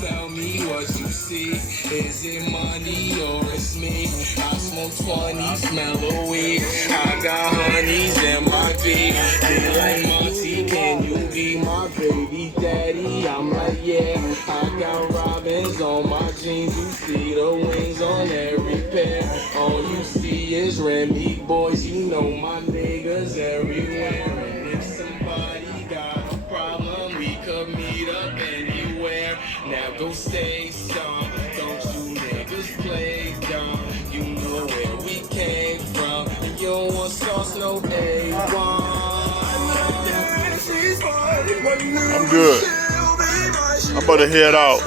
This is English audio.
Tell me what you see. Is it money or it's me? I smoke 20, smell the weed. I got honeys in my beat. They like Monty, can you be my baby daddy? I'm like, yeah. I got robins on my jeans. You see the wings on every pair. All you see is Remy boys. You know my niggas everywhere. And if somebody got a problem, we could meet up anywhere. Now go say some. Don't you niggas play dumb. You know where we came from. You don't want sauce, no A1. I'm good. I'm about to head out.